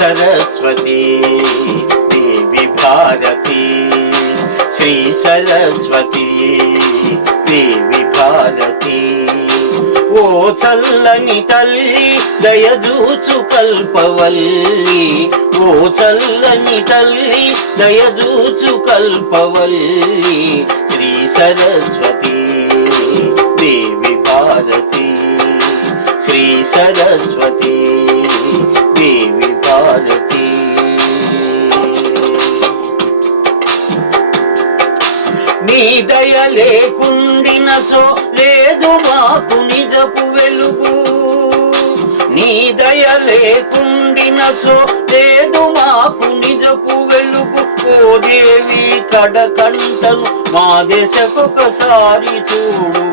సరస్వతి దేవి భారతి, శ్రీ సరస్వతి దేవి భారతి. ఓ చల్లని తల్లి దయదూచు కల్పవల్లి, ఓ చల్లని తల్లి దయదూచు కల్పవల్లి, శ్రీ సరస్వతి దేవి భారతి, శ్రీ సరస్వతి దేవి భారతి. నీ దయ లేకుండినచో లేదు మాకు నిజపు వెలుగు, నీ దయ లేకుండినచో లేదు మాకు నిజపు వెలుగు. ఓ దేవి కడకంటను మా దశకొకసారి చూడు,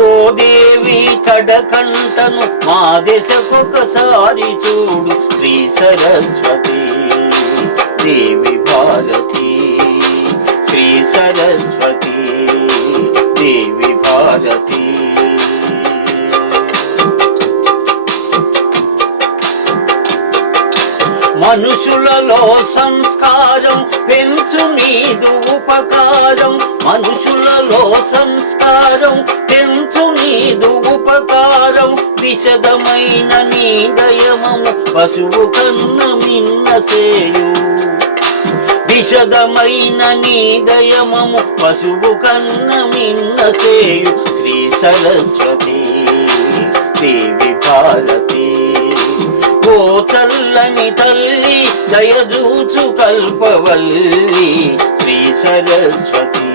ఓ దేవి కడకంటను మా దశకొకసారి చూడు, శ్రీ సరస్వతి దేవి భారతి, శ్రీ సరస్వతి దేవి భారతి. మనుషులలో సంస్కారం పెంచు నీదు ఉపకారం, మనుషులలో సంస్కారం పెంచు నీదు ఉపకారం. విశదమైన నీ దయమము పశువు కన్న మిన్న సేయు, విశదమైన నీ దయమము పశువు కన్న మిన్న సేయు, శ్రీ సరస్వతి దేవి భారతి. ఓ చల్లని తల్లి దయదూచు కల్పవల్లి, శ్రీ సరస్వతి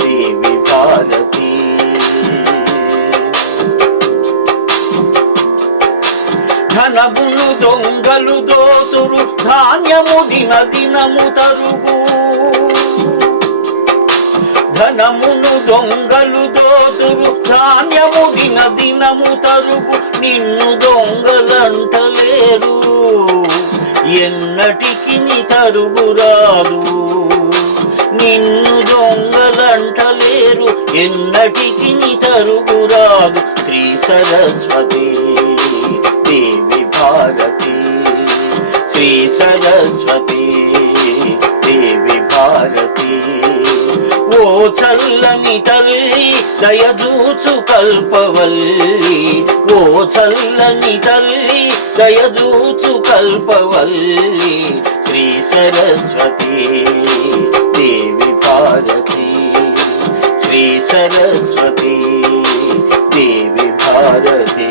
దేవి భారతి. ధనమును దొంగలు దోతురు, ధాన్యము దినదినము తరుగు, ధనమును దొంగలు దోతురు, ధాన్యము దినదినము తరుగు. నిన్ను దొంగలంటలేరు, ఎన్నటికి నీ తరుగురాదు, నిన్ను దొంగలంటలేరు, ఎన్నటికి నీ తరుగురాదు, శ్రీ సరస్వతి దేవి భారతి, శ్రీ సరస్వతి దేవి భారతి. ఓ చల్లని తల్లి దయదూచు కల్పవల్లి, ఓ చల్లని తల్లి దయదూచు కల్పవల్లి, శ్రీ సరస్వతి దేవి భారతి, శ్రీ సరస్వతి దేవి భారతి.